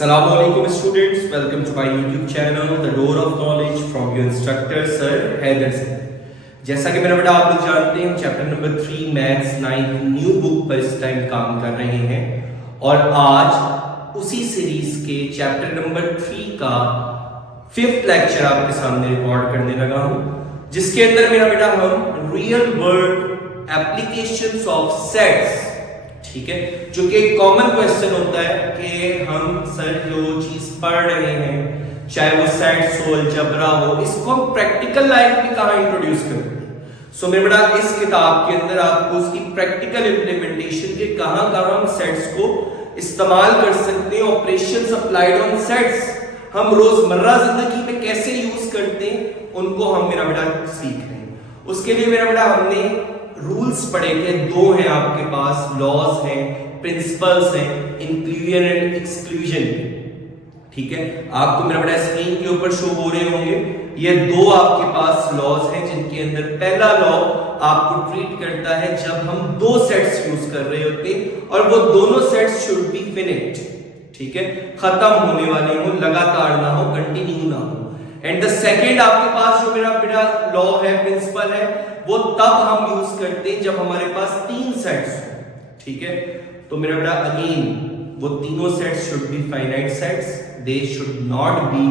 Assalamualaikum students, welcome to my YouTube channel The Door of Knowledge from your instructor Sir Haider sir. जैसा कि मेरा बेटा आप लोग जानते हैं chapter number 3 maths 9 new book पर इस टाइम काम कर रहे हैं और आज उसी सीरीज के चैप्टर नंबर 3 का 5th लेक्चर आपके सामने रिकॉर्ड करने लगा हूं, जिसके अंदर मेरा बेटा हम real world applications of sets, ठीक है, जो कि एक कॉमन क्वेश्चन होता है कि हम सर जो चीज पढ़ रहे हैं चाहे वो सेट्स हो अलजेब्रा हो, इसको हम प्रैक्टिकल लाइफ में कहां इंट्रोड्यूस करें। सो मेरे बेटा इस किताब के अंदर आपको उसकी प्रैक्टिकल इंप्लीमेंटेशन के कहां हम सेट्स को इस्तेमाल कर सकते हैं, ऑपरेशंस अप्लाइड ऑन सेट्स हम रोजमर्रा जिंदगी में कैसे यूज करते हैं, उनको हम मेरा बेटा सीख रहे हैं। उसके लिए मेरा बेटा हमने रूल्स पढ़े थे, दो हैं आपके पास, लॉज हैं, प्रिंसिपल्स हैं, इंक्लूजन एंड एक्सक्लूजन, ठीक है, आपको मेरा बेटा स्क्रीन के ऊपर शो हो रहे होंगे। ये दो आपके पास लॉज हैं जिनके अंदर पहला लॉ आपको ट्रीट करता है जब हम दो सेट्स यूज कर रहे होते हैं और वो दोनों सेट्स शुड बी फिनिट, ठीक है, खत्म होने वाले हो, लगातार ना हो, कंटिन्यू ना हो। एंड द सेकेंड आपके पास जो मेरा बेटा लॉ है, प्रिंसिपल है, वो तब हम यूज करते हैं जब हमारे पास तीन सेट्स हो, ठीक है। तो मेरा बेटा अगेन वो तीनों sets should be finite sets, they should not be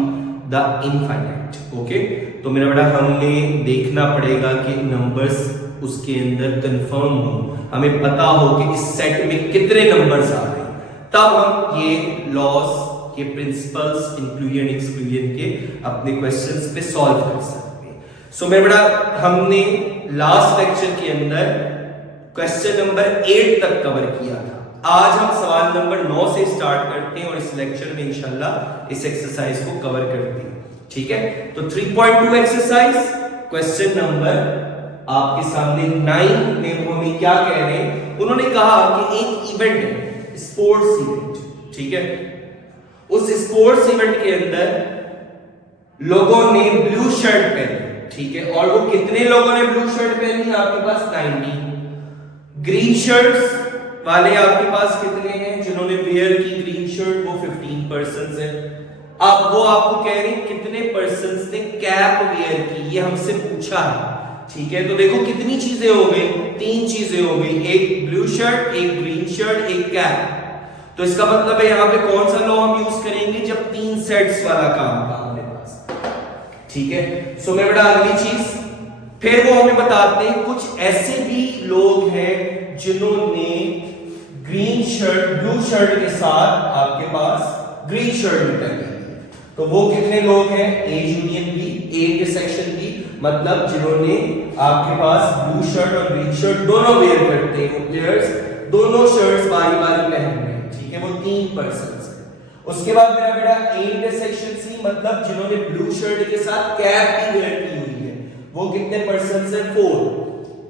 the infinite, okay. तो मेरा बेटा हमने देखना पड़ेगा कि नंबर्स उसके अंदर कंफर्म हो, हमें पता हो कि इस सेट में कितने नंबर्स आ रहे हैं, तब हम ये लॉस, ये प्रिंसिपल्स इंक्लूजन एक्सक्लूजन के अपने क्वेश्चंस पे सॉल्व कर सकते हैं। सो मेरा बेटा हमने लास्ट लेक्चर के अंदर क्वेश्चन नंबर 8 तक कवर किया था। आज हम सवाल नंबर 9 से स्टार्ट करते हैं और इस लेक्चर में इंशाल्लाह इस एक्सरसाइज को कवर करते हैं, ठीक है। तो 3.2 एक्सरसाइज क्वेश्चन नंबर आपके सामने 9 में वो हमें क्या कह रहे हैं, उन्होंने कहा कि एक इवेंट है, स्पोर्ट्स इवेंट, ठीक है, उस स्पोर्ट्स इवेंट के अंदर लोगों ने ब्लू शर्ट पहनी, ठीक है, और वो कितने लोगों ने ब्लू शर्ट पहनी, आपके पास 90। ग्रीन शर्ट्स वाले आपके पास कितने हैं जिन्होंने वेयर की ग्रीन शर्ट, वो 15 पर्सन्स हैं। अब वो आपको कह रहे हैं कितने पर्सन्स ने कैप वेयर की, ये हमसे पूछा है, ठीक है। तो देखो कितनी चीजें हो गई, तीन चीजें हो गई, एक ब्लू शर्ट, एक ग्रीन शर्ट, एक कैप। तो इसका मतलब है यहां पे कौन सा लॉ हम यूज करेंगे जब तीन सेट्स वाला काम था हमारे पास, ठीक है। सो मैं बेटा अगली चीज फिर वो हमें बताते हैं कुछ ऐसे भी लोग हैं जिन्होंने ग्रीन शर्ट ब्लू शर्ट के साथ आपके पास ग्रीन शर्ट भी पहनी है। तो वो कितने लोग हैं, A union B, A intersection B, मतलब जिन्होंने आपके पास ब्लू शर्ट और ग्रीन शर्ट दोनों वेयर करते हैं, प्लेयर्स दोनों शर्ट्स बारी बारी पहन रहे हैं, ठीक है, वो 3 पर्सन्स हैं। उसके बाद मेरा बेटा ए इंटरसेक्शन सी, मतलब जिन्होंने ब्लू शर्ट के साथ कैप भी वेयर की हुई है, वो कितने पर्सन्स हैं, 4।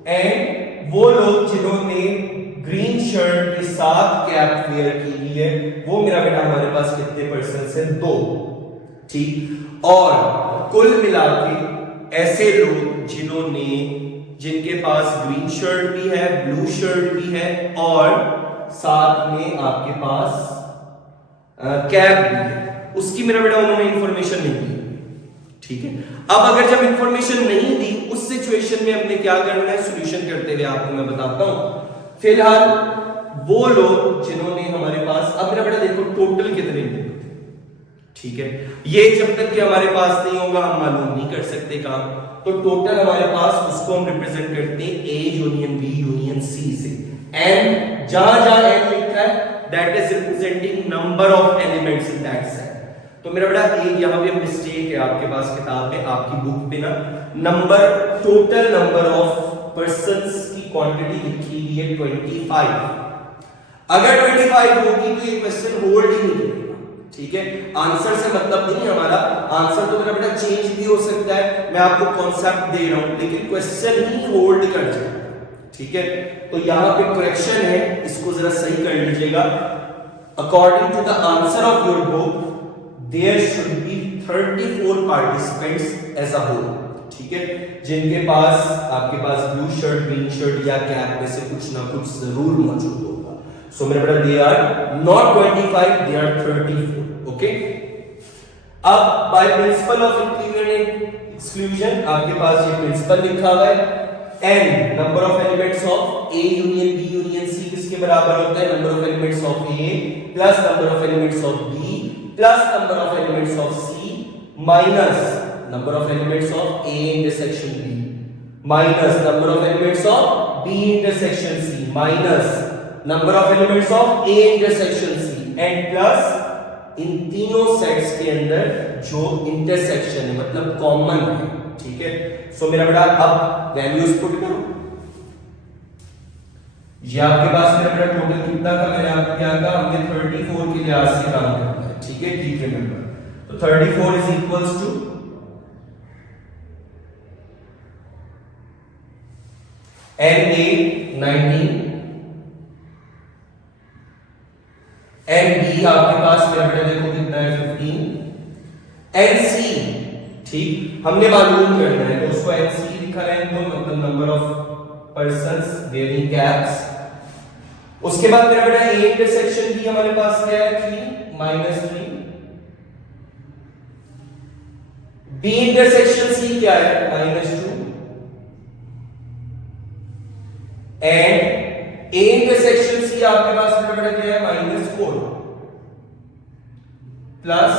एंड वो लोग जिन्होंने ग्रीन शर्ट के साथ कैप वेयर की हुई है, वो मेरा बेटा हमारे पास कितने पर्सन्स हैं, 2, ठीक। और कुल मिलाके ऐसे लोग जिनके पास ग्रीन शर्ट भी है, ब्लू शर्ट भी है और साथ में आपके पास कैप भी है, उसकी मेरा बेटा उन्होंने इंफॉर्मेशन नहीं दी, ठीक है। अब अगर जब इंफॉर्मेशन नहीं दी, उस सिचुएशन में हमने क्या करना है, सॉल्यूशन करते हुए आपको मैं बताता हूं। फिलहाल वो लोग जिन्होंने हमारे पास, अब मेरा बेटा देखो टोटल कितने लोग थे, ठीक है, ये जब तक कि हमारे पास नहीं होगा हम मालूम नहीं कर सकते काम। तो टोटल हमारे पास उसको हम रिप्रेजेंट करते हैं A union B union C से। एन जहां जहां एन लिखा है that is representing number of elements in that set. तो मेरा बेटा एक यहां पे मिस्टेक है आपके पास किताब में, आपकी बुक पे ना number, total number of persons की क्वांटिटी लिखी हुई है 25। अगर 25 होगी तो ये क्वेश्चन होल्ड ही नहीं करेगा, ठीक है। आंसर से मतलब नहीं हमारा, आंसर तो मेरा बेटा चेंज भी हो सकता है, मैं आपको कॉन्सेप्ट दे रहा हूं, लेकिन क्वेश्चन ही होल्ड कर जाए, ठीक है। तो यहां पे करेक्शन है, इसको जरा सही कर लीजिएगा। According to the answer of your book there should be 34 participants as a whole, ठीक है, जिनके पास आपके पास ब्लू शर्ट, ग्रीन शर्ट या कैप में से कुछ ना कुछ जरूर मौजूद होगा। सो मेरा बेटा they are not 25, they are 34. Okay, अब by principle of inclusion and exclusion आपके पास ये प्रिंसिपल लिखा हुआ है, n number of elements of a union b union c किसके बराबर होता है, number of elements of a plus number of elements of b plus number of elements of c minus number of elements of a intersection b minus number of elements of b intersection c minus number of elements of a intersection c and plus इन तीनों sets के अंदर जो intersection है मतलब common है. ठीक है, सो मेरा बेटा अब वैल्यूज पुट करो. ये आपके पास मेरा बेटा टोटल कितना था, मैंने आपको क्या कहा, हमने 34 के लिहाज से काम करना है. ठीक है, ठीक है नंबर. तो 34 is equals to n8 19 nb आपके पास मेरा बेटा देखो कितना है 15 nc. ठीक, हमने मालूम करना है तो उसको nc लिखा है तो मतलब number of persons wearing caps. उसके बाद मेरा बेटा a इंटरसेक्शन b हमारे पास क्या है 3 माइनस 3, b इंटरसेक्शन c क्या है minus 2 and a intersection c आपके पास मेरा बेटा क्या है माइनस 4 प्लस.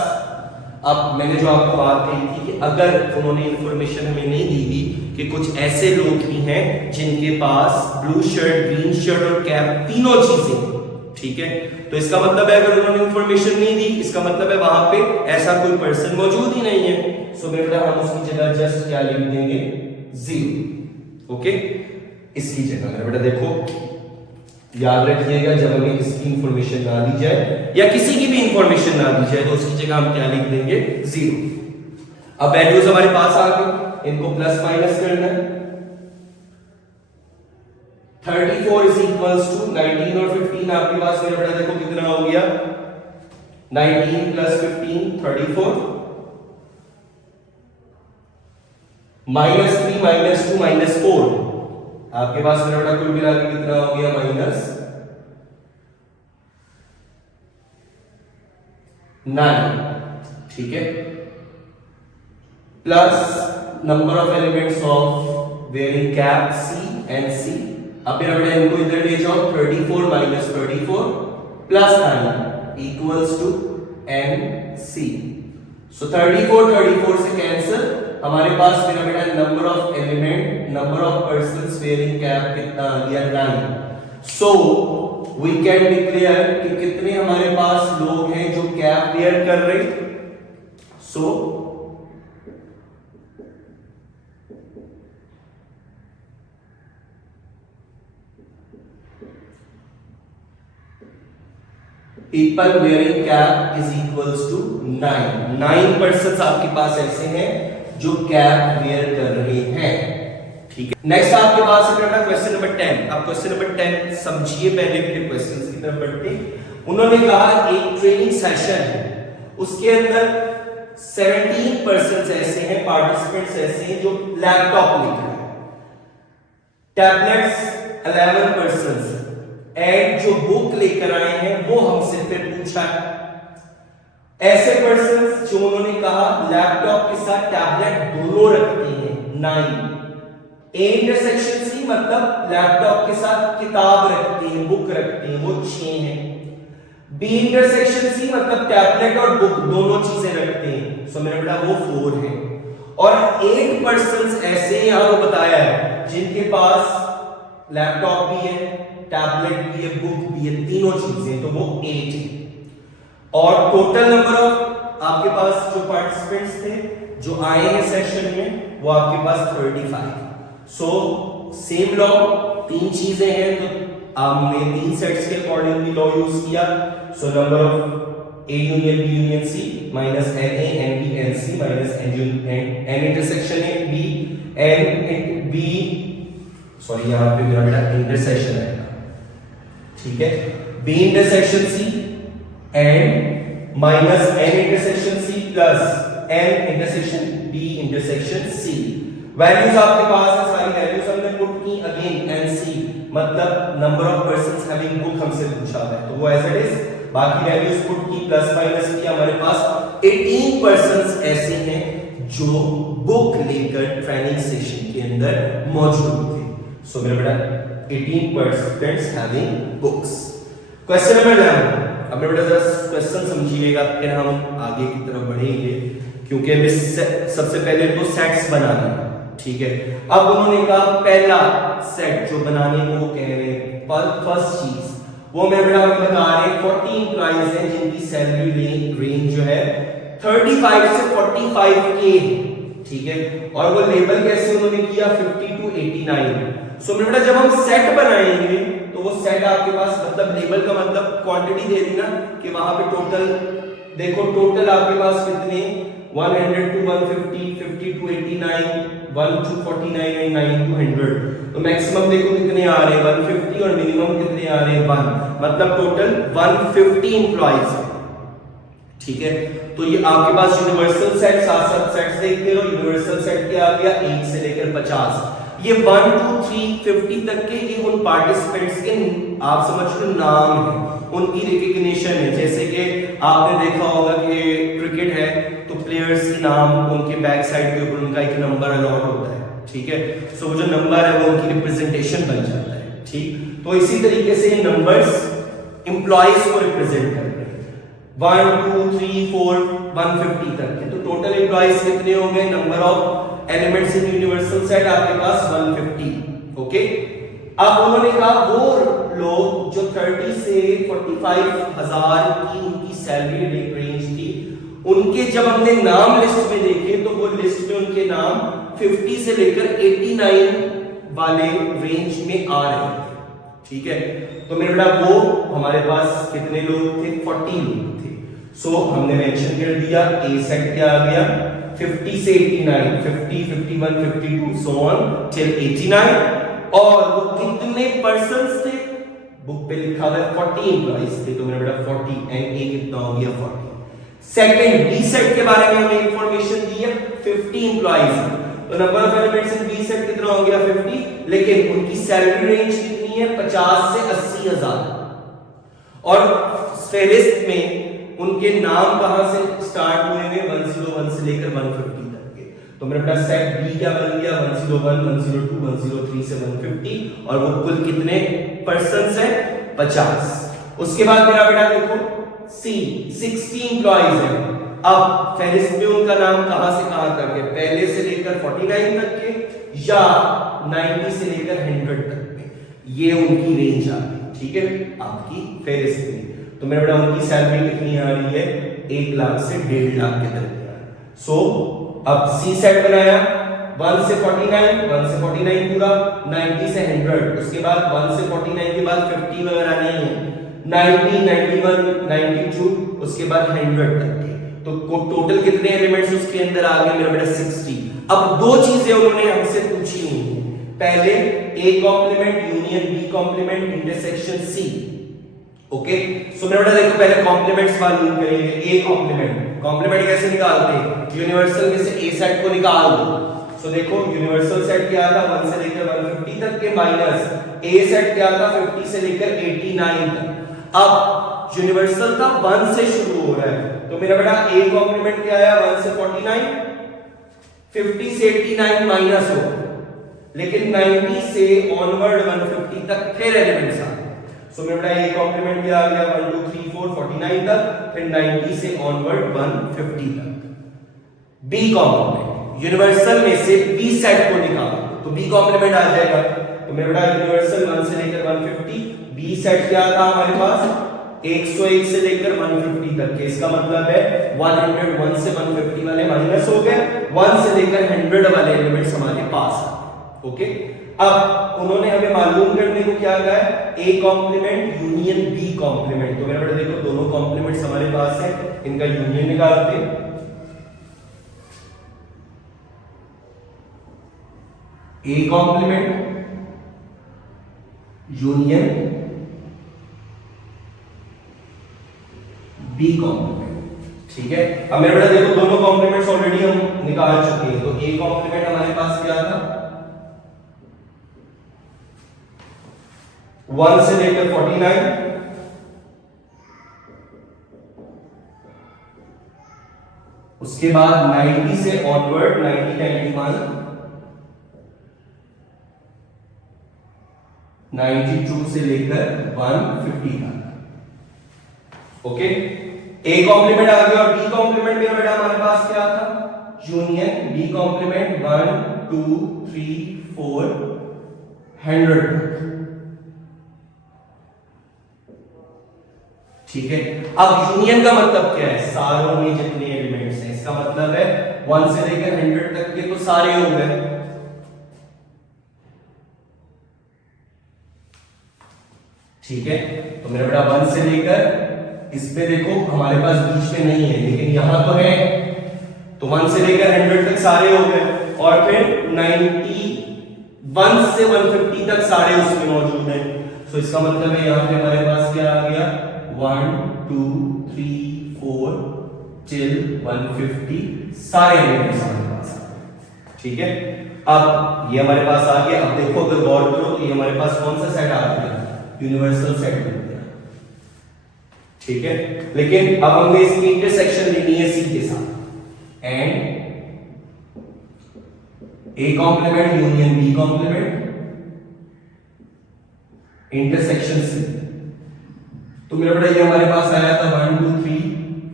अब मैंने जो आपको बात कही थी कि अगर उन्होंने इंफॉर्मेशन हमें नहीं दी थी कि कुछ ऐसे लोग भी हैं जिनके पास ब्लू शर्ट, ग्रीन शर्ट और कैप तीनों चीजें, ठीक है, तो इसका मतलब है अगर उन्होंने इंफॉर्मेशन नहीं दी इसका मतलब है वहां पे ऐसा कोई पर्सन मौजूद ही नहीं है. सो बेटा हम उसकी जगह जस्ट क्या लिख देंगे 0. ओके, इसकी जगह मेरा बेटा देखो याद रखिएगा जब हमें इसकी इंफॉर्मेशन ना दी जाए या किसी की भी इंफॉर्मेशन ना दी जाए तो उसकी जगह हम क्या लिख देंगे 0. अब वैल्यूज हमारे पास आ गई, इनको प्लस माइनस करना है. 34 इज इक्वल्स टू 19 और 15 आपके पास मेरा बेटा देखो कितना हो गया 19 प्लस 15 34 माइनस 3 माइनस 2 माइनस 4 आपके पास मेरा बेटा कुल मिला के कितना हो गया माइनस 9. ठीक है, plus number of elements of wearing cap c and c. अब मेरा बेटा इनको इधर ले जाओ 34 minus 34 plus 9 equals to nc. So 34 से कैंसिल, हमारे पास मेरा बेटा number of element number of persons wearing cap कितना आ गया 9. सो वी कैन डिक्लेयर कि कितने हमारे पास लोग हैं जो कैप वेयर कर रहे. So people wearing cap is equals to 9 persons आपके पास ऐसे हैं जो कैप वेयर कर रहे हैं. ठीक है, नेक्स्ट आपके पास है बेटा क्वेश्चन नंबर 10. आप क्वेश्चन नंबर 10 समझिए पहले फिर क्वेश्चंस की तरफ बढ़ते. उन्होंने कहा एक ट्रेनिंग सेशन है उसके अंदर 17 पर्संस ऐसे हैं, पार्टिसिपेंट्स ऐसे हैं जो लैपटॉप लेकर आए, टैबलेट्स 11 पर्संस एंड जो बुक लेकर आए हैं वो हमसे फिर पूछा है. ऐसे पर्संस जो उन्होंने कहा लैपटॉप के साथ टैबलेट दोनों रखते हैं 9. ए इंटरसेक्शन सी मतलब लैपटॉप के साथ किताब रखते हैं, बुक रखते हैं, वो 6 हैं. बी इंटरसेक्शन सी मतलब टैबलेट और बुक दोनों चीजें रखते हैं, सो मेरा बेटा वो 4 है. और 8 पर्संस ऐसे यहां वो बताया है जिनके पास लैपटॉप भी है, टैबलेट भी है, बुक भी है, तीनों चीजें, तो वो 8 है. और टोटल नंबर ऑफ आपके पास जो पार्टिसिपेंट्स थे जो आए हैं सेशन में वो आपके पास 35. सो सेम लॉ, 3 चीजें हैं तो हमने 3 सेट्स के अकॉर्डिंगली लॉ यूज किया. So number of A union B union C minus n A n B n C minus n intersection A B n B, sorry यहां पे मेरा बेटा इंटरसेक्शन है, ठीक है, B intersection C and minus n intersection c plus n intersection b intersection c. Values आपके पास है, सारी वैल्यूज हमने पुट की. अगेन nc मतलब number of persons having book हमसे पूछा है, तो वो एज इट इज, बाकी वैल्यूज पुट की प्लस माइनस किया, हमारे पास 18 पर्संस ऐसे हैं जो बुक लेकर ट्रेनिंग सेशन के अंदर मौजूद थे। सो मेरा बेटा 18 persons having books. Question number 11, अब मेरे बेटा जरा क्वेश्चन समझिएगा फिर हम आगे की तरफ बढ़ेंगे, क्योंकि अभी सबसे पहले तो सेट्स बनाने, ठीक है। अब उन्होंने कहा पहला सेट जो बनाने को वो कह रहे हैं, फर्स्ट चीज वो मेरे बेटा हमें बता रहे 40 एम्प्लॉइज हैं जिनकी सैलरी रेंज जो है 35 से 45K, ठीक है। और वो लेबल कैसे उन्होंने किया 50 to 89। सो मेरे बेटा जब हम सेट बनाएंगे तो वो सेट आपके पास, मतलब लेबल का मतलब क्वांटिटी दे दी ना, कि वहां पे टोटल देखो, टोटल आपके पास कितने 100 to 150, 50 to 89, 1 to 49 and 9 to 100। तो मैक्सिमम देखो कितने आ रहे हैं 150 और मिनिमम कितने आ रहे हैं 1, मतलब टोटल 150 एम्प्लॉइज, ठीक है। तो ये आपके पास यूनिवर्सल सेट, साथ साथ सेट्स देखते रहो। यूनिवर्सल सेट क्या आ गया 1 से लेकर 50, ये 1 2 3 50 तक के ये उन पार्टिसिपेंट्स के आप समझ लो नाम है, उनकी रिकग्निशन है। जैसे कि आपने देखा होगा कि क्रिकेट है तो प्लेयर्स के नाम उनके बैक साइड के ऊपर उनका एक नंबर अलॉट होता है, ठीक है। सो वो जो नंबर है वो उनकी रिप्रेजेंटेशन बन जाता है, ठीक। तो इसी तरीके से ये नंबर्स एम्प्लॉइज को रिप्रेजेंट करते हैं 1 2 3 4 150 तक के। तो टोटल एम्प्लॉइज कितने हो गए, number of elements in universal set आपके पास 150, ओके। अब उन्होंने कहा वो लोग जो 30 से 45,000 की उनकी सैलरी रेंज थी, उनके जब हमने नाम लिस्ट में देखे तो वो लिस्ट में उनके नाम 50 से लेकर 89 वाले रेंज में आ रहे थे, ठीक है। तो मेरे बेटा वो हमारे पास कितने लोग थे 40 लोग थे। सो हमने मेंशन कर दिया ए सेट क्या आ गया 50 से 89, 50 51 52 सो ऑन टिल 89। और वो कितने पर्संस थे, बुक पे लिखा हुआ है 40 एम्प्लॉइज थे, तो मेरा बेटा 40 एंड ए कितना हो गया 40। सेकंड बी सेट के बारे में हमें इंफॉर्मेशन दी है 50 एम्प्लॉइज, तो number of elements in B set कितना हो गया 50, लेकिन उनकी सैलरी रेंज कितनी है 50 से 80,000। और फेरिस्त में उनके नाम कहां से स्टार्ट हुए हैं 101 से लेकर 150 तक के। तो मेरा बेटा सेट बी क्या बन गया 101 102 103 से 150, और वो कुल कितने पर्संस हैं 50। उसके बाद मेरा बेटा देखो सी 60 एम्प्लॉइज हैं। अब फेरिस्त में उनका नाम कहां से कहां तक है, पहले से लेकर 49 तक के या 90 से लेकर 100 तक में, ये उनकी रेंज आ गई, ठीक है, आपकी फेरिस्त में। तो मेरा बेटा उनकी सैलरी कितनी आ रही है 1 लाख से 1.5 लाख के दरमियान। सो अब सी सेट बनाया 1 से 49, 1 से 49 पूरा, 90 से 100, उसके बाद 1 से 49 के बाद 50 वगैरह नहीं है, 90 91 92, उसके बाद 100 तक के। तो टोटल कितने एलिमेंट्स उसके अंदर आ गए मेरा बेटा 60। अब दो चीजें उन्होंने हमसे पूछी हुई, पहले A complement union B complement intersection C, okay. So मेरा बेटा देखो पहले कॉम्प्लीमेंट्स मालूम करेंगे। ए कॉम्प्लीमेंट कैसे निकालते हैं, यूनिवर्सल में से ए सेट को निकाल दो। सो देखो यूनिवर्सल सेट क्या था 1 से लेकर 150 तक के, माइनस ए सेट क्या था 50 से लेकर 89 तक। अब यूनिवर्सल का 1 से शुरू हो रहा है, तो मेरा बेटा ए कॉम्प्लीमेंट क्या आया 1 से 49, 50 से 89 माइनस हो, लेकिन 90 से ऑनवर्ड 150 तक फिर एलिमेंट्स आ। सो मेरा बेटा ए कॉम्प्लीमेंट क्या आ गया 1 2 3 4 49 तक, फिर 90 से ऑनवर्ड 150 तक। बी कॉम्प्लीमेंट यूनिवर्सल में से बी सेट को निकालो तो बी कॉम्प्लीमेंट आ जाएगा। तो मेरा बेटा यूनिवर्सल 1 से लेकर 150, बी सेट क्या था हमारे पास 101 से लेकर 150 तक के, इसका मतलब है 101 से 150 वाले माइनस हो गए, 1 से लेकर 100 वाले एलिमेंट्स हमारे पास आ, ओके। अब उन्होंने हमें मालूम करने को क्या कहा है A complement union B complement. तो मेरा बेटा देखो दोनों कॉम्प्लीमेंट्स हमारे पास है, इनका यूनियन निकालते हैं। A complement union B complement, ठीक है। अब मेरे बेटा देखो दोनों कॉम्प्लीमेंट्स ऑलरेडी हम निकाल चुके हैं। तो ए कॉम्प्लीमेंट हमारे पास क्या था 1 से लेकर 49, उसके बाद 90 से ऑनवर्ड 90, 91, 92 से लेकर 150 तक। ओके, ए कॉम्प्लीमेंट आ गया और बी कॉम्प्लीमेंट मेरा बेटा हमारे पास क्या था? यूनियन बी कॉम्प्लीमेंट 1 2 3 4 100 तक। ठीक है, अब यूनियन का मतलब क्या है? सारों में जितने एलिमेंट्स हैं, इसका मतलब है 1 से लेकर 100 तक के तो सारे हो गए। ठीक है, तो मेरा बेटा 1 से लेकर इसमें देखो हमारे पास बीच में नहीं है, लेकिन यहां तो है, तो 1 से लेकर 100 तक सारे हो गए और फिर 91 से 150 तक सारे उसमें मौजूद हैं। तो इसका मतलब है यहां पे हमारे पास क्या आ गया? 1 2 3 4 till 150 सारे एलिमेंट्स हमारे पास आ गए। ठीक है, अब ये हमारे पास आ गया। अब देखो अगर गौर करो तो ये हमारे पास कौन सा सेट आ गया? यूनिवर्सल सेट बन गया। ठीक है, लेकिन अब हमें इसकी इंटरसेक्शन लेनी है सी के साथ, and A complement union B complement intersection C. तो मेरा बेटा ये हमारे पास आया था 1 2 3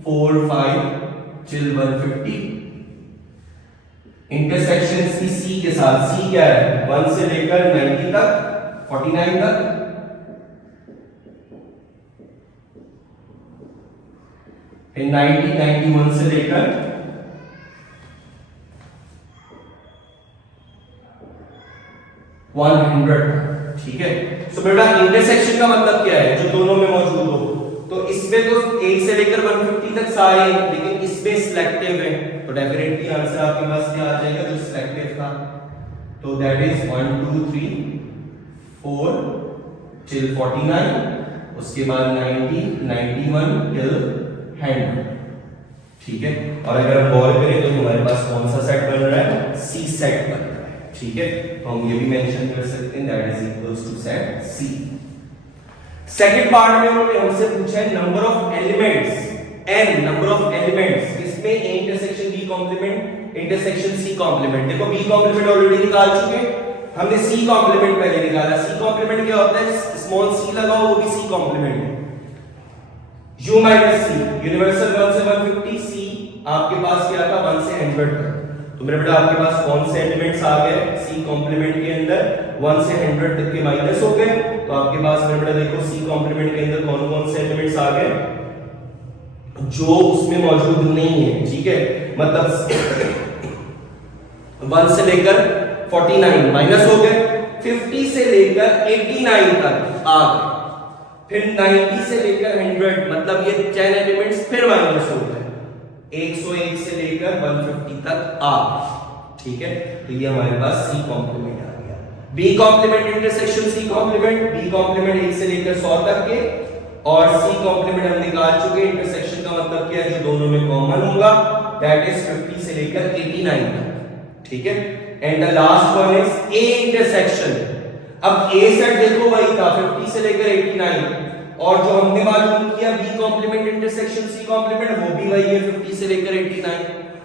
4 5 till 150। इंटरसेक्शन इसकी सी के साथ, सी क्या है? 1 से लेकर 90 तक 49 तक, फिर 90 91 से लेकर 100। ठीक है, तो बेटा इंटरसेक्शन का मतलब क्या है? जो दोनों में मौजूद हो। तो इसमें तो 1 से लेकर 150 तक सारे, लेकिन इसमें सिलेक्टिव है, तो डेफिनेटली आंसर आपके पास क्या आ जाएगा? जो सिलेक्टिव था, तो दैट इज 1 2 3 4 till 49, उसके बाद 90 91 till 100। ठीक है, और अगर हम गौर करें तो हमारे पास कौन सा सेट बन रहा है? सी सेट बन रहा है। ठीक है, तो हम ये भी मेंशन कर सकते हैं that is equals to set C. Second part में उन्होंने हमसे पूछा है number of elements, n number of elements, इसमें a intersection b complement intersection c complement. देखो b कॉम्प्लीमेंट ऑलरेडी निकाल चुके, हमने c कॉम्प्लीमेंट पहले निकाला। c कॉम्प्लीमेंट क्या होता है? स्मॉल c लगाओ, वो भी c कॉम्प्लीमेंट है। u माइनस c, यूनिवर्सल 1 से 150, c आपके पास क्या था? 1 से 100 तक। तो मेरे बेटा आपके पास कौन से एलिमेंट्स आ गए? सी कॉम्प्लीमेंट के अंदर 1 से 100 तक के माइनस हो गए। तो आपके पास मेरे बेटा देखो सी कॉम्प्लीमेंट के अंदर कौन कौन से एलिमेंट्स आ गए जो उसमें मौजूद नहीं है। ठीक है, मतलब 1 से लेकर 49 माइनस हो गए, 50 से लेकर 89 तक आ गए, फिर 90 से लेकर 100, मतलब ये 10 एलिमेंट्स फिर माइनस हो गए, 101 से लेकर 150 तक आ गए। ठीक है, तो ये हमारे पास सी कॉम्प्लीमेंट आ गया। B complement intersection C complement, B complement 1 से लेकर 100 तक के, और सी कॉम्प्लीमेंट हम निकाल चुके। इंटरसेक्शन का मतलब क्या है? जो दोनों में कॉमन होगा, दैट इज 50 से लेकर 89 तक। ठीक है, and the last one is A intersection. अब ए सेट देखो वही था 50 से लेकर 89, और जो हमने मालूम किया B complement intersection C complement, वो भी वही है 50 से लेकर 89।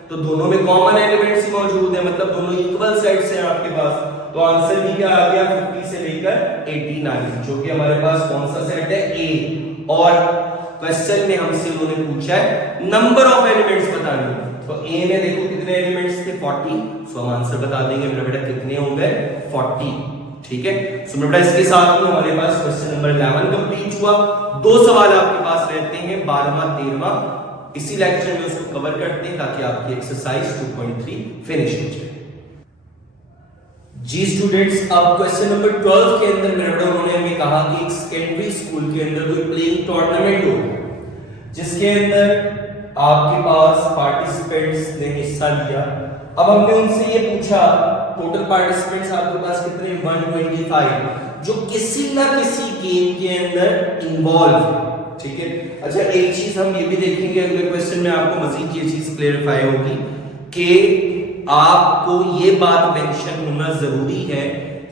तो दोनों में कॉमन एलिमेंट्स ही मौजूद है, मतलब दोनों इक्वल सेट्स हैं आपके पास। तो आंसर भी क्या आ गया? 50 से लेकर 89, जो कि हमारे पास कौन सा सेट है? ए। और क्वेश्चन में हमसे उन्होंने पूछा है नंबर ऑफ एलिमेंट्स बताने। तो ए में देखो कितने एलिमेंट्स थे? 40। सो हम आंसर बता देंगे मेरा बेटा कितने होंगे? 40। ठीक है, सो मेरा बेटा इसके साथ में हमारे पास क्वेश्चन नंबर 11 कंप्लीट हुआ। 2 सवाल आपके पास रहते हैं 12वां 13वां, इसी लेक्चर में उसको कवर करते हैं ताकि आपकी एक्सरसाइज 2.3 फिनिश हो जाए। जी स्टूडेंट्स, अब क्वेश्चन नंबर 12 के अंदर मेरे बेटा उन्होंने हमें कहा कि एक सेकेंडरी स्कूल के अंदर कोई प्लेइंग टूर्नामेंट हो जिसके अंदर आपके पास पार्टिसिपेंट्स ने हिस्सा लिया। अब हमने उनसे ये पूछा टोटल पार्टिसिपेंट्स आपके पास कितने? 125, जो किसी ना किसी गेम के अंदर इन्वॉल्व। ठीक है, अच्छा एक चीज हम ये भी देखेंगे अगले क्वेश्चन में, आपको मजीद ये चीज क्लेरिफाई होगी कि आपको ये बात मेंशन होना जरूरी है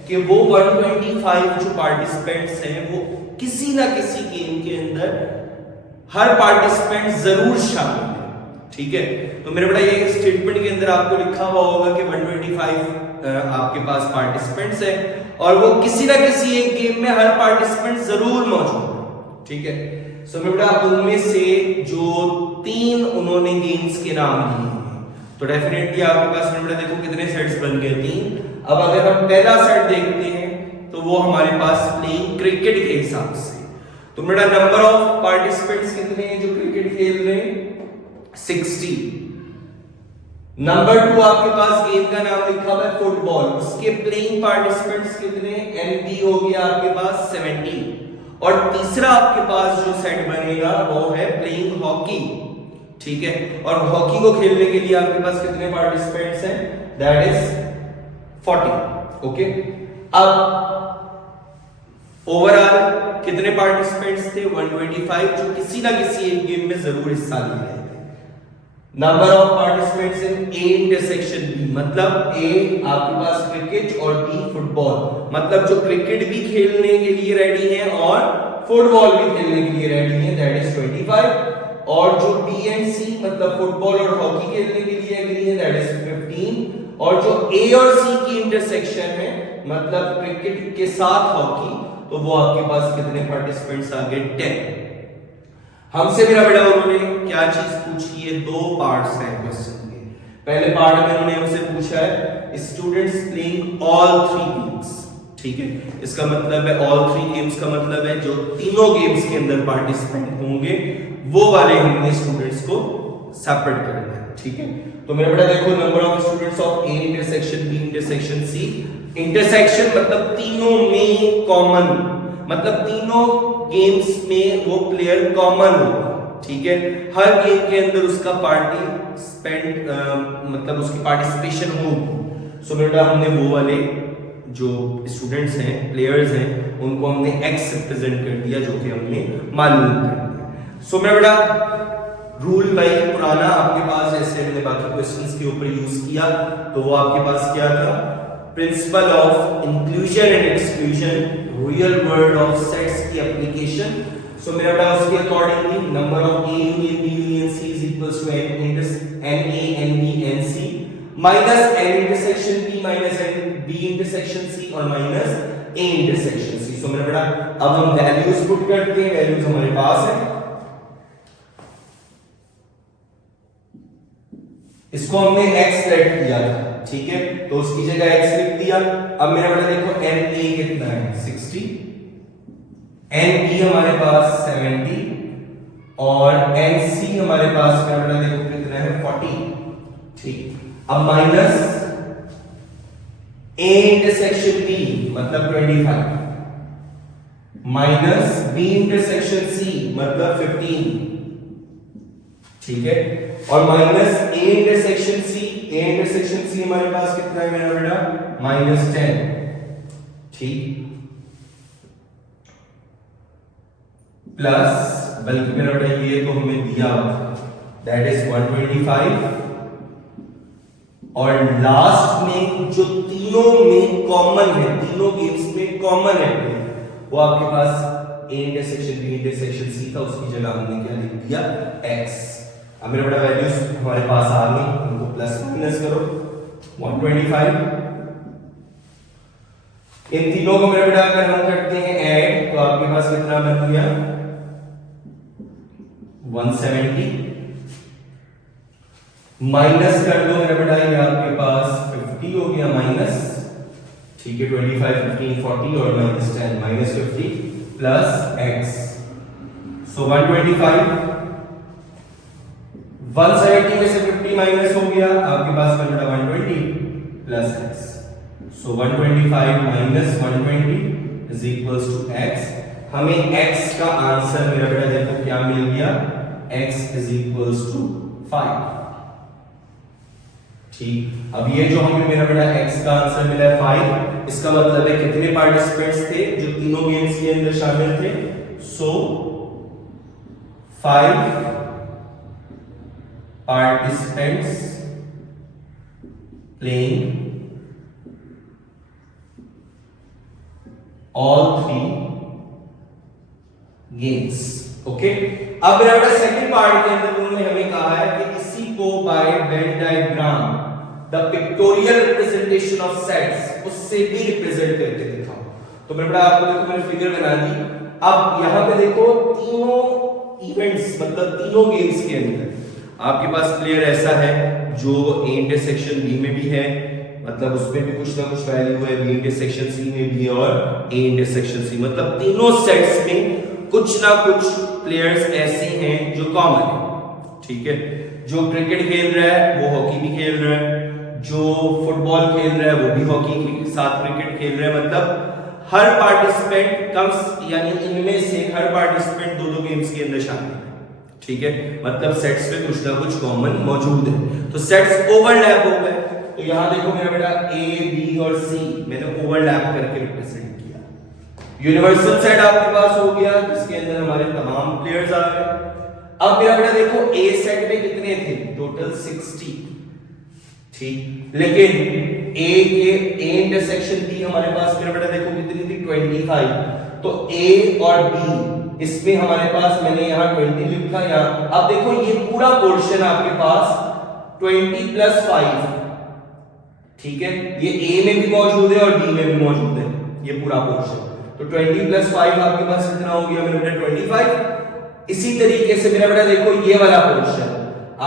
कि वो 125 जो पार्टिसिपेंट्स हैं वो किसी ना किसी गेम के अंदर हर पार्टिसिपेंट जरूर शामिल है। ठीक है, तो मेरे बड़ा ये स्टेटमेंट के अंदर आपको लिखा हुआ होगा कि 125 आपके पास पार्टिसिपेंट्स हैं और वो किसी ना किसी एक गेम में हर पार्टिसिपेंट जरूर मौजूद है। ठीक है, सो मेरे बड़ा उनमें से जो 3 उन्होंने गेम्स के नाम दिए हैं, तो डेफिनेटली आपके पास मेरे बड़ा देखो कितने सेट्स बन गए, 3। अब अगर हम पहला सेट देखते हैं तो वो हमारे पास प्लेइंग क्रिकेट के हिसाब से, तो मेरा नंबर ऑफ पार्टिसिपेंट्स कितने हैं जो क्रिकेट खेल रहे हैं, 60। नंबर 2 आपके पास गेम का नाम लिखा हुआ है फुटबॉल, उसके प्लेइंग पार्टिसिपेंट्स कितने, एनबी हो गया आपके पास 70। और तीसरा आपके पास जो सेट बनेगा वो है प्लेइंग हॉकी। ठीक है, और हॉकी को खेलने के लिए आपके पास कितने पार्टिसिपेंट्स हैं, दैट इज 40। ओके, अब ओवरऑल कितने पार्टिसिपेंट्स थे, 125, जो किसी ना किसी एक गेम में जरूर हिस्सा ले रहे थे। Number of participants in A intersection B, मतलब ए आपके पास क्रिकेट और बी फुटबॉल, मतलब जो क्रिकेट भी खेलने के लिए रेडी है और फुटबॉल भी खेलने के लिए रेडी है, दैट इज 25। और जो बी एंड सी मतलब फुटबॉल और हॉकी खेलने के लिए एग्री है, दैट इज 15। और जो ए और सी की इंटरसेक्शन है मतलब क्रिकेट के साथ हॉकी, तो वो आपके पास कितने पार्टिसिपेंट्स आ गए, 10। हमसे मेरा बेटा उन्होंने क्या चीज पूछी है, 2 पार्ट्स हैं क्वेश्चन के। पहले पार्ट में उन्होंने हमसे पूछा है स्टूडेंट्स प्लेइंग ऑल 3 गेम्स। ठीक है, इसका मतलब है ऑल 3 गेम्स का मतलब है जो तीनों गेम्स के अंदर पार्टिसिपेंट होंगे वो वाले हमने स्टूडेंट्स को सेपरेट करना है। ठीक है, तो मेरा बेटा देखो number of students of A intersection B intersection C, intersection मतलब तीनों में कॉमन, मतलब तीनों गेम्स में वो प्लेयर कॉमन होगा। ठीक है, हर गेम के अंदर उसका पार्टिसिपेंट मतलब उसकी पार्टिसिपेशन होगी। सो बेटा हमने वो वाले जो स्टूडेंट्स हैं प्लेयर्स हैं उनको हमने एक्स रिप्रेजेंट कर दिया जो कि हमने मालूम कर दिया। सो मेरा बेटा रूल भाई पुराना आपके पास जैसे हमने बाकी क्वेश्चंस के ऊपर यूज किया, तो वो आपके पास क्या था, principle of inclusion and exclusion, real world of sets की एप्लीकेशन। सो मेरा बेटा उसके accordingly number of A union B union C is equals to n A n B n C minus n intersection B minus n B intersection C और minus A intersection सी। सो मेरा बेटा अब हम values put करते हैं, values हमारे पास है, इसको हमने x सेट किया था। ठीक है, तो उसकी जगह x लिख दिया। अब मेरा बेटा देखो n a कितना है, 60, n b हमारे पास 70 और n c हमारे पास मेरा बेटा देखो कितना है, 40। ठीक, अब माइनस a इंटरसेक्शन b मतलब 25 माइनस b इंटरसेक्शन c मतलब 15। ठीक है, और minus A intersection C, A intersection C हमारे पास कितना है मेरा बेटा, -10। ठीक, प्लस बल्कि मेरा बेटा ये तो हमें दिया दैट इज 125 और लास्ट में जो तीनों में कॉमन है, तीनों गेम्स में कॉमन है वो आपके पास A intersection B intersection C था, उसकी जगह हमने क्या लिख दिया, x। अब मेरा बड़ा वैल्यूज हमारे पास आ गई, उनको प्लस माइनस करो, 125 इन तीनों को मेरा बेटा अगर हम करते हैं ऐड तो आपके पास कितना बन गया, 170 माइनस कर दो मेरा बेटा ये आपके पास 50 हो गया माइनस। ठीक है, 25 15 40 और -10 -50 प्लस x। सो 125 170 में से 50 माइनस हो गया, आपके पास बन बेटा 120 plus x। So 125 minus 120 is equals to x। हमें x का आंसर मेरा बेटा देखो क्या मिल गया, x इज इक्वल्स टू 5। ठीक, अब ये जो हमें मेरा बेटा x का आंसर मिला है 5, इसका मतलब है कितने पार्टिसिपेंट्स थे जो तीनों गेम्स के अंदर शामिल थे, सो 5 participants playing all 3 games. Okay, अब मेरा बेटा सेकंड पार्ट के अंदर उन्होंने हमें कहा है कि इसी को by Venn diagram the pictorial representation of sets उससे भी रिप्रेजेंट करके दिखाओ। तो मेरा बेटा आपको देखो मैंने फिगर बना दी। अब यहां पे देखो तीनों इवेंट्स मतलब तीनों गेम्स के अंदर आपके पास प्लेयर ऐसा है जो ए इंटरसेक्शन बी में भी है, मतलब उसमें भी कुछ ना कुछ वैल्यू है, बी इंटरसेक्शन सी में भी है और ए इंटरसेक्शन सी, मतलब तीनों सेट्स में कुछ ना कुछ प्लेयर्स ऐसे हैं जो कॉमन है। ठीक है, जो क्रिकेट खेल रहा है वो हॉकी भी खेल रहा है, जो फुटबॉल खेल रहा है वो भी हॉकी के साथ क्रिकेट खेल रहा है, मतलब हर पार्टिसिपेंट कम्स यानी इनमें से हर पार्टिसिपेंट दो गेम्स के अंदर शामिल है। ठीक है, मतलब सेट्स में कुछ ना कुछ कॉमन मौजूद है, तो सेट्स ओवरलैप हो गए। तो यहां देखो मेरा बेटा ए बी और सी मैंने ओवरलैप करके रिप्रेजेंट किया। यूनिवर्सल सेट आपके पास हो गया जिसके अंदर हमारे तमाम प्लेयर्स आ गए। अब मेरा बेटा देखो ए सेट में कितने थे, टोटल 60। ठीक, लेकिन ए के ए इंटरसेक्शन बी हमारे पास मेरा बेटा देखो कितनी थी, 25। तो ए और बी इसमें हमारे पास मैंने यहां 20 लिखा यहां। अब देखो ये पूरा पोर्शन आपके पास 20 + 5। ठीक है, ये ए में भी मौजूद है और बी में भी मौजूद है ये पूरा पोर्शन। तो 20 + 5 आपके पास कितना हो गया मेरा बेटा 25। इसी तरीके से मेरा बेटा देखो ये वाला पोर्शन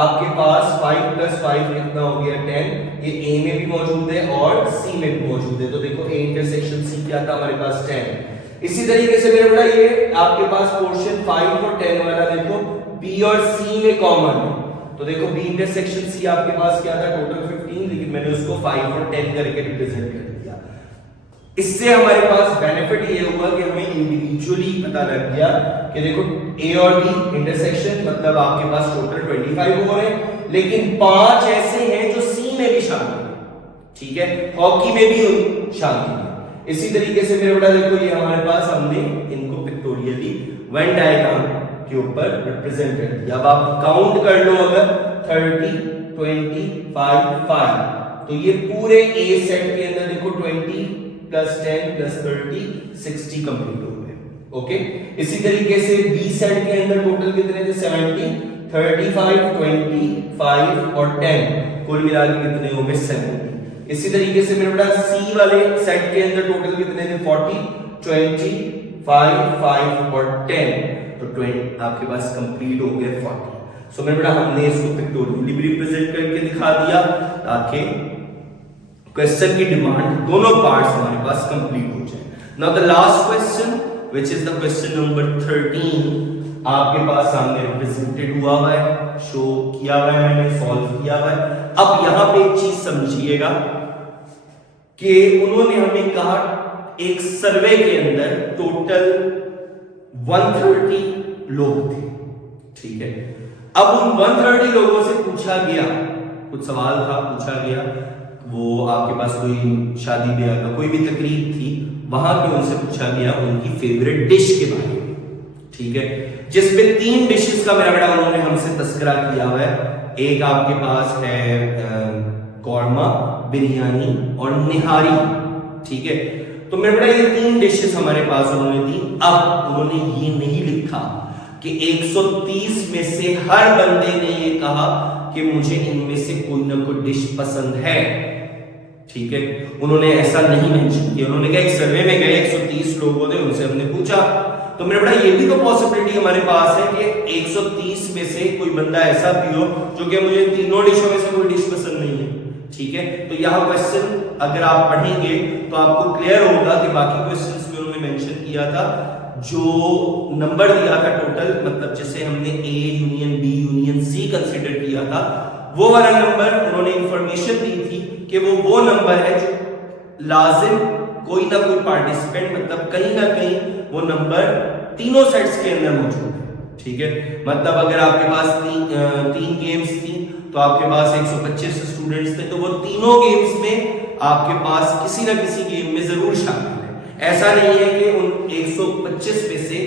आपके पास 5 + 5 कितना हो गया 10। ये ए में भी मौजूद है और सी में भी मौजूद है, तो देखो ए इंटरसेक्शन सी क्या था हमारे पास 10। इसी तरीके से मेरा बेटा ये आपके पास पोर्शन 5 और 10 वाला देखो बी और सी में कॉमन है, तो देखो बी इंटरसेक्शन सी आपके पास क्या था टोटल 15, लेकिन मैंने उसको 5 और 10 करके रिप्रेजेंट कर दिया। इससे हमारे पास बेनिफिट ये हुआ कि हमें इंडिविजुअली पता लग गया कि देखो ए और बी इंटरसेक्शन मतलब आपके पास टोटल 25 हो रहे हैं, लेकिन 5 ऐसे हैं जो सी में भी शामिल है। ठीक है, हॉकी में भी शामिल है। इसी तरीके से मेरे बेटा देखो ये हमारे पास हमने इनको पिक्टोरियली वेन डायग्राम के ऊपर रिप्रेजेंट कर दिया। अब आप काउंट कर लो, अगर 30 20 5 5, तो ये पूरे ए सेट के अंदर देखो 20 + 10 + 30 60 कंप्लीट हो गए। ओके, इसी तरीके से बी सेट के अंदर टोटल कितने थे 70 35 25 और 10, कुल मिला के कितने हो गए 70। इसी तरीके से मेरे बेटा सी वाले सेट के अंदर टोटल कितने थे 40 20 5 5 और 10, तो 20 आपके पास कंप्लीट हो गए 40। सो मेरे बेटा हमने इसको पिक्टोरियली भी रिप्रेजेंट करके दिखा दिया ताकि क्वेश्चन की डिमांड दोनों पार्ट्स हमारे पास कंप्लीट हो जाए। Now the last question which is the question number 13 आपके पास सामने रिप्रेजेंटेड हुआ है, शो किया हुआ है, मैंने सॉल्व किया हुआ है। अब यहां पे एक चीज समझिएगा कि उन्होंने हमें कहा एक सर्वे के अंदर टोटल 130 लोग थे। ठीक है, अब उन 130 लोगों से पूछा गया, कुछ सवाल था पूछा गया, वो आपके पास कोई शादी ब्याह का कोई भी तकरीब थी, वहां पे उनसे पूछा गया उनकी फेवरेट डिश के बारे में। ठीक है, जिसमें 3 डिशेस का मेरा बेटा उन्होंने हमसे तस्करा किया हुआ है। एक आपके पास है कौरमा, बिरयानी और निहारी। ठीक है, तो मेरा बेटा ये 3 डिशेस हमारे पास उन्होंने दी। अब उन्होंने ये नहीं लिखा कि 130 में से हर बंदे ने ये कहा कि मुझे इनमें से कोई ना कोई डिश पसंद है। ठीक है, उन्होंने ऐसा नहीं मेंशन किया। उन्होंने कहा एक सर्वे में गए 130 लोगों थे, उनसे हमने पूछा, तो मेरे बेटा ये भी तो पॉसिबिलिटी हमारे पास है कि 130 में से कोई बंदा ऐसा भी हो जो कि मुझे तीनों डिशों में से कोई डिश पसंद नहीं है। ठीक है, तो यह क्वेश्चन अगर आप पढ़ेंगे तो आपको क्लियर होगा कि बाकी क्वेश्चंस में उन्होंने मेंशन किया था जो नंबर दिया था टोटल, मतलब जिसे हमने A union B union C consider किया था, वो वाला नंबर उन्होंने इंफॉर्मेशन दी थी कि वो नंबर है जो लाजिम कोई ना कोई पार्टिसिपेंट मतलब कहीं ना कहीं वो नंबर तीनों सेट्स के अंदर मौजूद है। ठीक है, मतलब अगर आपके पास तीन गेम्स थी तो आपके पास 125 स्टूडेंट्स थे, तो वो तीनों गेम्स में आपके पास किसी ना किसी गेम में जरूर शामिल है। ऐसा नहीं है कि उन 125 में से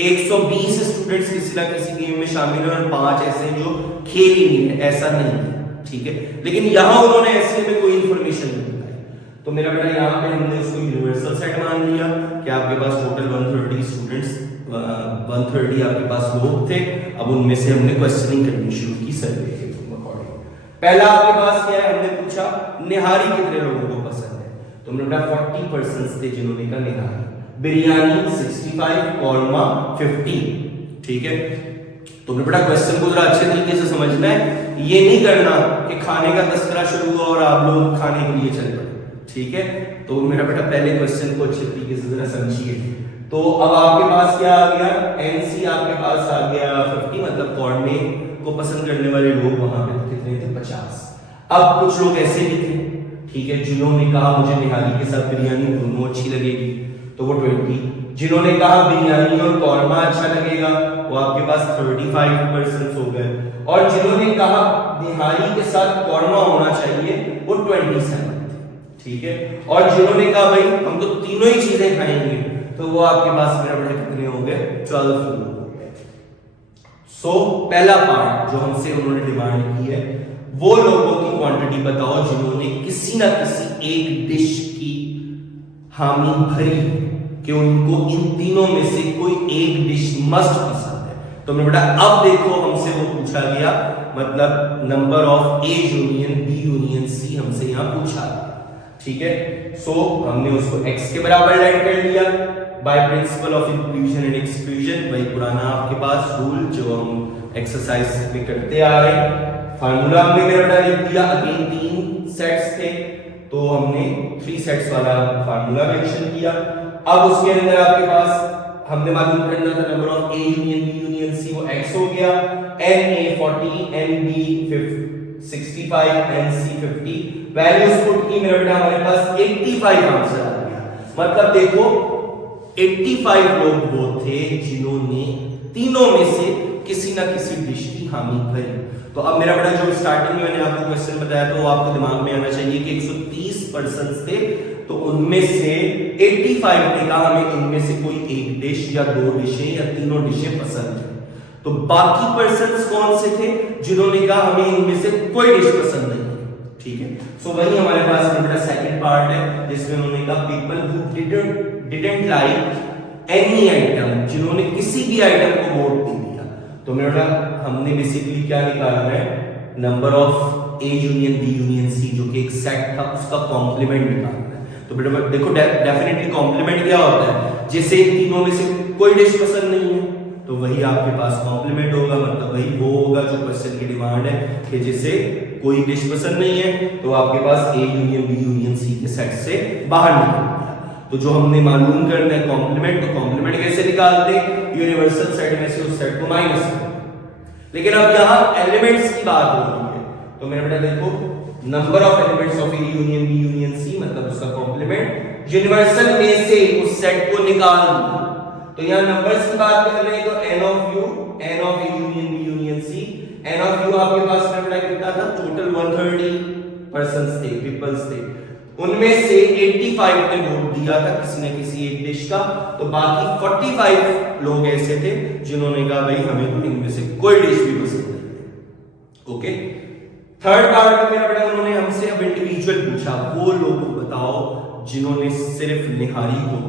120 स्टूडेंट्स किसी ना किसी गेम में शामिल है और 5 ऐसे जो खेल ही नहीं है, ऐसा नहीं है। ठीक है, लेकिन यहां उन्होंने ऐसे में कोई इंफॉर्मेशन नहीं बताई। तो मेरा बेटा यहाँ पे हमने उसको यूनिवर्सल सेट मान लिया कि आपके पास टोटल 130 स्टूडेंट्स 130 आपके पास लोग थे। अब उनमें से हमने क्वेश्चनिंग करनी शुरू की सर्वे के अकॉर्डिंग। पहला आपके पास क्या है, हमने पूछा निहारी कितने लोगों को पसंद है, तो हमने बेटा 40% थे जिन्होंने कहा निहारी। बिरयानी 65, कौरमा 50। ठीक है, तो बेटा क्वेश्चन को जरा अच्छे तरीके से समझना है, ये नहीं करना कि खाने का तस्करा शुरू हुआ और आप लोग खाने के लिए चल पड़े। ठीक है, तो मेरा बेटा पहले क्वेश्चन को अच्छे तरीके से जरा समझिए। तो अब आपके पास क्या आ गया, एनसी आपके पास आ गया 50, मतलब कौरमे को पसंद करने वाले लोग वहां पे कितने थे, 50। अब कुछ लोग ऐसे भी थे, ठीक है, जिन्होंने कहा मुझे निहारी के साथ बिरयानी दोनों अच्छी लगेगी, तो वो 20। जिन्होंने कहा बिरयानी और कौरमा अच्छा लगेगा, वो आपके पास 35% हो गए। और जिन्होंने कहा निहारी के साथ कौरमा होना चाहिए, वो 27। ठीक है, और जिन्होंने कहा भाई हम तो तीनों ही चीजें खाएंगे, तो वो आपके पास मेरा बेटा कितने हो गए, 12 लोग हो गए। सो पहला पार्ट जो हमसे उन्होंने डिमांड की है, वो लोगों की क्वांटिटी बताओ जिन्होंने किसी ना किसी एक डिश की हामी भरी कि उनको इन तीनों में से कोई एक डिश मस्ट पसंद है। तो मेरा बेटा अब देखो हमसे वो पूछा गया, मतलब number of A union B union C हमसे यहां पूछा गया। ठीक है, सो हमने उसको x के बराबर लाइन कर लिया by principle of inclusion and exclusion, वही पुराना आपके पास रूल जो हम एक्सरसाइज में करते आ रहे हैं। फार्मूला हमने मेरा बेटा लिख दिया, अगेन 3 सेट्स थे तो हमने 3 सेट्स वाला फार्मूला मेंशन किया। अब उसके अंदर आपके पास हमने मालूम करना था number of A union B union C, वो x हो गया, n a 40, n b 65, n c 50। Values put की मेरा बेटा हमारे पास 85 आंसर आ गया। मतलब देखो 85 लोग वो थे जिन्होंने तीनों में से किसी ना किसी डिश की हामी भरी। तो अब मेरा बेटा जो स्टार्टिंग में मैंने आपको क्वेश्चन बताया तो आपको दिमाग में आना चाहिए कि 130% थे, तो उनमें से 85 ने कहा हमें इनमें से कोई एक डिश या 2 डिशें या तीनों डिशें पसंद है। तो बाकी पर्संस कौन से थे जिन्होंने कहा हमें इनमें से कोई डिश पसंद नहीं। ठीक है, सो वही हमारे पास मेरा सेकंड पार्ट है जिसमें उन्होंने कहा people who didn't like any item, जिन्होंने किसी भी आइटम को वोट नहीं दिया। तो मेरा हमने बेसिकली क्या निकालना है, number of A union B union C जो कि एक सेट था उसका कॉम्प्लीमेंट निकालना है। तो बेटा देखो डेफिनेटली कॉम्प्लीमेंट क्या होता है, जैसे तीनों में से कोई डिश पसंद नहीं है तो वही आपके पास कॉम्प्लीमेंट होगा, मतलब वही वो होगा जो क्वेश्चन की डिमांड है कि जिसे कोई डिश पसंद नहीं है तो आपके पास A union B union C के सेट से बाहर निकल गया। तो जो हमने मालूम करना है कॉम्प्लीमेंट, तो कॉम्प्लीमेंट कैसे निकालते हैं, यूनिवर्सल सेट में से उस सेट को माइनस करो। लेकिन अब यहाँ एलिमेंट्स की बात हो रही है, तो मेरा बेटा देखो number of elements of A union B union C मतलब उसका कॉम्प्लीमेंट, यूनिवर्सल में से उस सेट को निकाल दिया। तो यहाँ नंबर्स की बात कर रहे हैं तो n of u, n of a union b union c, n of u आपके पास में बेटा कितना था, टोटल 130 पर्संस थे, पीपल्स थे, उनमें से 85 ने वोट दिया था किसी न किसी एक डिश का, तो बाकी 45 लोग ऐसे थे जिन्होंने कहा भाई हमें तो इनमें से कोई डिश भी पसंद नहीं। ओके, थर्ड पार्ट में मेरा बेटा उन्होंने हमसे अब इंडिविजुअल पूछा, वो लोग बताओ जिन्होंने सिर्फ निहारी को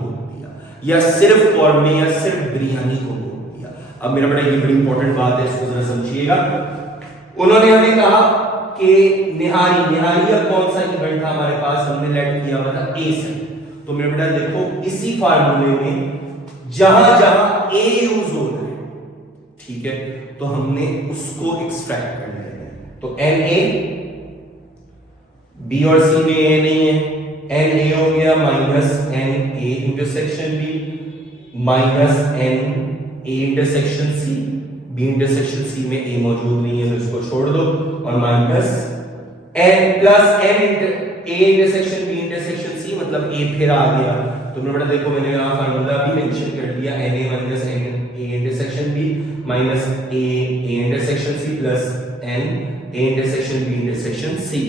या सिर्फ कौरमे या सिर्फ बिरयानी को वोट दिया। अब मेरा बेटा ये बड़ी इंपॉर्टेंट बात है, इसको जरा समझिएगा। उन्होंने हमें कहा कि निहारी अब कौन सा इवेंट था हमारे पास, हमने लेट किया हुआ था ए से। तो मेरा बेटा देखो इसी फार्मूले में जहां जहां ए यूज हो रहा है, ठीक है, तो हमने उसको एक्सट्रैक्ट कर लेना है। तो एन ए, बी और सी में ए नहीं है, एन ए हो गया minus n A intersection B minus n A intersection C, B intersection C में ए मौजूद नहीं है तो इसको छोड़ दो, और minus n plus n A intersection B intersection C मतलब ए फिर आ गया। तो मेरा बेटा देखो मैंने यहां फार्मूला भी मेंशन कर दिया, n A minus n A intersection B minus A intersection C plus n A intersection B intersection C.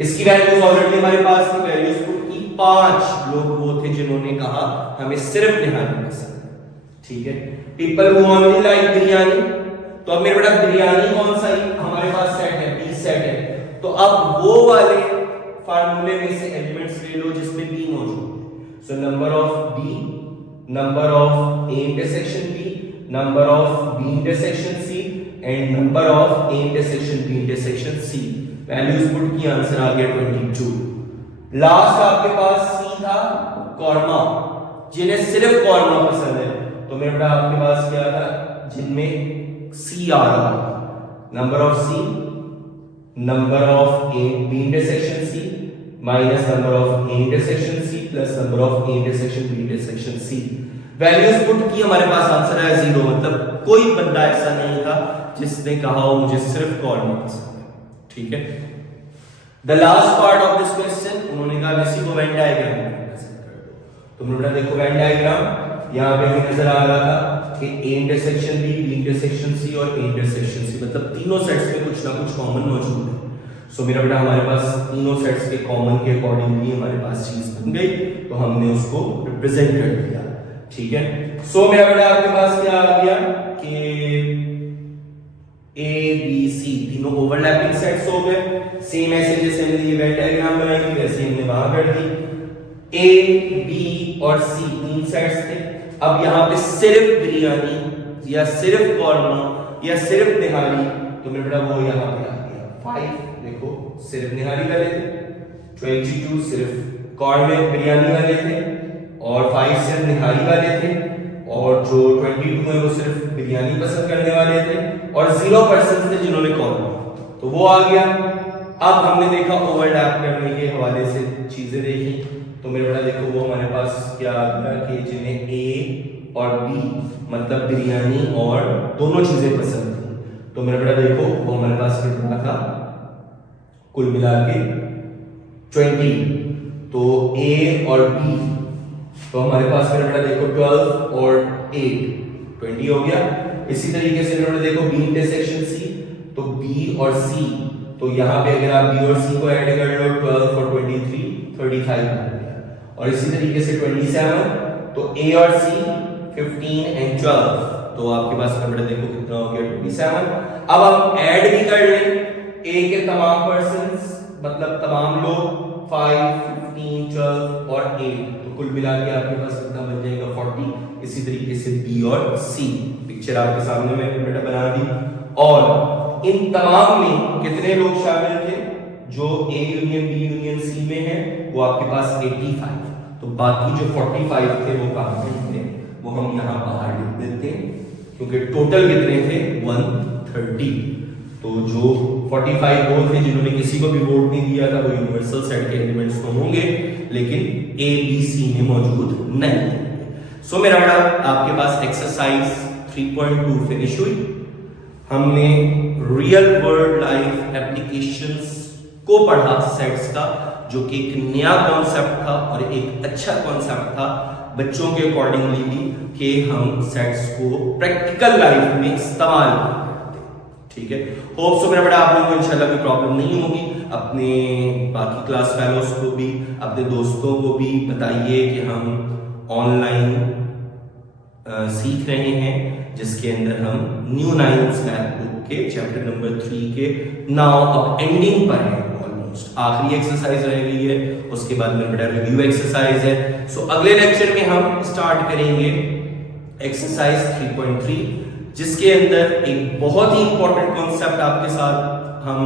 इसकी वैल्यूज ऑलरेडी हमारे पास थी, वैल्यूज पुट की। 5 लोग वो थे जिन्होंने कहा हमें सिर्फ निहारी पसंद है। ठीक है, people who only like biryani, तो अब मेरे बेटा बिरयानी कौन सा हमारे पास सेट है, बी सेट है। तो अब वो वाले फार्मूले में से एलिमेंट्स ले लो जिस So number of B, number of A intersection B, number of B intersection C and number of A intersection B intersection C. Values put की, आंसर आ गया 22। लास्ट आपके पास C था कॉर्मा, जिन्हें सिर्फ कॉर्मा पसंद है, तो मेरे बेटा आपके पास क्या था, जिनमें C आ रहा, number of C, number of A B intersection C minus number of A intersection C plus number of A intersection B intersection C। Values put की, हमारे पास आंसर है 0। मतलब कोई बंदा ऐसा नहीं था जिसने कहा हो मुझे सिर्फ कॉर्मा पसंद है, ठीक है। The last part of this question, उन्होंने कहा इसी को वेन डायग्राम में रिप्रेजेंट कर दो। तो बेटा देखो वेन डायग्राम यहां पे हमें नजर आ रहा था कि A intersection B, B intersection C और A इंटरसेक्शन C, मतलब तीनों सेट्स में कुछ ना कुछ कॉमन मौजूद है। सो मेरा बेटा हमारे पास तीनों सेट्स के कॉमन के अकॉर्डिंगली हमारे पास चीज बन गई, तो हमने उसको रिप्रेजेंट कर दिया, ठीक है। सो मेरा बेटा आपके पास क्या आ गया कि A B C तीनों ओवरलैपिंग सेट्स हो गए। सेम ऐसे जैसे हमने ये वेन डायग्राम बनाई थी वैसे हमने वहां कर दी। A B और C तीन सेट्स थे। अब यहाँ पे सिर्फ बिरयानी या सिर्फ कॉर्मा या सिर्फ निहारी, तो मेरा बेटा वो यहाँ पे आ गया 5। देखो सिर्फ निहारी वाले थे, 22 सिर्फ कॉर्मे बिरयानी वाले थे और 5 सिर्फ निहारी वाले थे, और जो 22 है वो सिर्फ बिरयानी पसंद करने वाले थे, और 0% थे जिन्होंने कॉर्मा, तो वो आ गया। अब हमने देखा ओवरलैप करने के हवाले से चीजें देखी, तो मेरे बेटा देखो वो हमारे पास क्या आ गया कि जिन्हें A और B मतलब बिरयानी और दोनों चीजें पसंद थी, तो मेरे बेटा देखो वो हमारे पास कितना था, कुल मिला के 20। तो A और B, तो हमारे पास मेरे बेटा देखो 12 और 8 20 हो गया। इसी तरीके से मेरे बेटा देखो B इंटरसेक्शन C, तो B और C, तो यहाँ पे अगर आप B और C को ऐड कर लो 12 और 23 35 हो गया। और इसी तरीके से 27, तो A और C 15 एंड 12, तो आपके पास मेरे बेटा देखो कितना हो गया 27। अब हम ऐड भी कर लें A के तमाम पर्सन्स, मतलब तमाम लोग 5 15 12 और 8, तो कुल मिला के आपके पास कितना बन जाएगा 40। इसी तरीके से B और C, पिक्चर आपके सामने में बेटा बना दी। और इन तमाम में कितने लोग शामिल थे, जो A union B union C में है वो आपके पास 85, तो बाकी जो 45 थे वो कहां थे, वो हम यहां बाहर लिख देते हैं, क्योंकि टोटल कितने थे 130। तो जो 45 वो थे जिन्होंने किसी को भी वोट नहीं दिया था, वो यूनिवर्सल सेट के एलिमेंट्स तो होंगे लेकिन A B C में मौजूद नहीं है। सो मेरा बेटा आपके पास एक्सरसाइज 3.2 फिनिश हुई। हमने रियल वर्ल्ड लाइफ एप्लीकेशंस को पढ़ा सेट्स का, जो कि एक नया कॉन्सेप्ट था और एक अच्छा कॉन्सेप्ट था बच्चों के अकॉर्डिंगली भी, कि हम सेट्स को प्रैक्टिकल लाइफ में इस्तेमाल करते हैं, ठीक है। होप सो मेरा बेटा आप लोगों को इंशाल्लाह कोई प्रॉब्लम नहीं होगी। अपने बाकी क्लास फेलोज को भी, अपने दोस्तों को भी बताइए कि हम ऑनलाइन सीख रहे हैं, जिसके अंदर हम न्यू 9th मैथ बुक के चैप्टर नंबर 3 के नाउ अब एंडिंग पर है, ऑलमोस्ट आखिरी एक्सरसाइज रह गई है, उसके बाद में बेटा रिव्यू एक्सरसाइज है। सो अगले लेक्चर में हम स्टार्ट करेंगे एक्सरसाइज 3.3, जिसके अंदर एक बहुत ही इंपॉर्टेंट कॉन्सेप्ट आपके साथ हम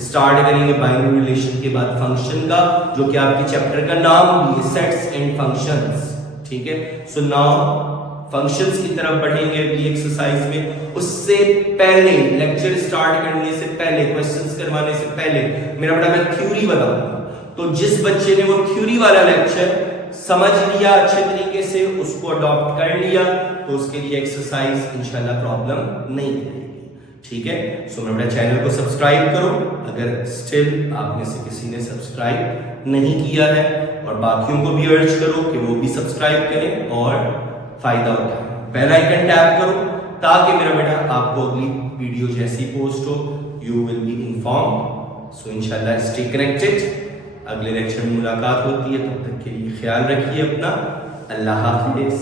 स्टार्ट करेंगे बाइनरी रिलेशन के बाद फंक्शन का, जो कि आपके चैप्टर का नाम भी है सेट्स एंड फंक्शंस, ठीक है। सो नाउ फंक्शंस की तरफ बढ़ेंगे अगली एक्सरसाइज में। उससे पहले लेक्चर स्टार्ट करने से पहले, क्वेश्चंस करवाने से पहले मेरा बेटा मैं थ्योरी बताऊंगा, तो जिस बच्चे ने वो थ्योरी वाला लेक्चर समझ लिया अच्छे तरीके से, उसको अडॉप्ट कर लिया, तो उसके लिए एक्सरसाइज इंशाल्लाह प्रॉब्लम नहीं करेगी, ठीक है। सो मेरा बेटा चैनल को सब्सक्राइब करो अगर स्टिल आप में से किसी ने सब्सक्राइब नहीं किया है, और बाकियों को भी अर्ज करो कि वो भी सब्सक्राइब करें और फायदा उठाएं। बेल आइकन टैप करो ताकि मेरा बेटा आपको अगली वीडियो जैसी पोस्ट हो यू विल बी इन्फॉर्म्ड। सो इंशाल्लाह स्टे कनेक्टेड। अगले लेक्चर में मुलाकात होती है, तब तक के लिए ख्याल रखिए अपना। अल्लाह हाफिज।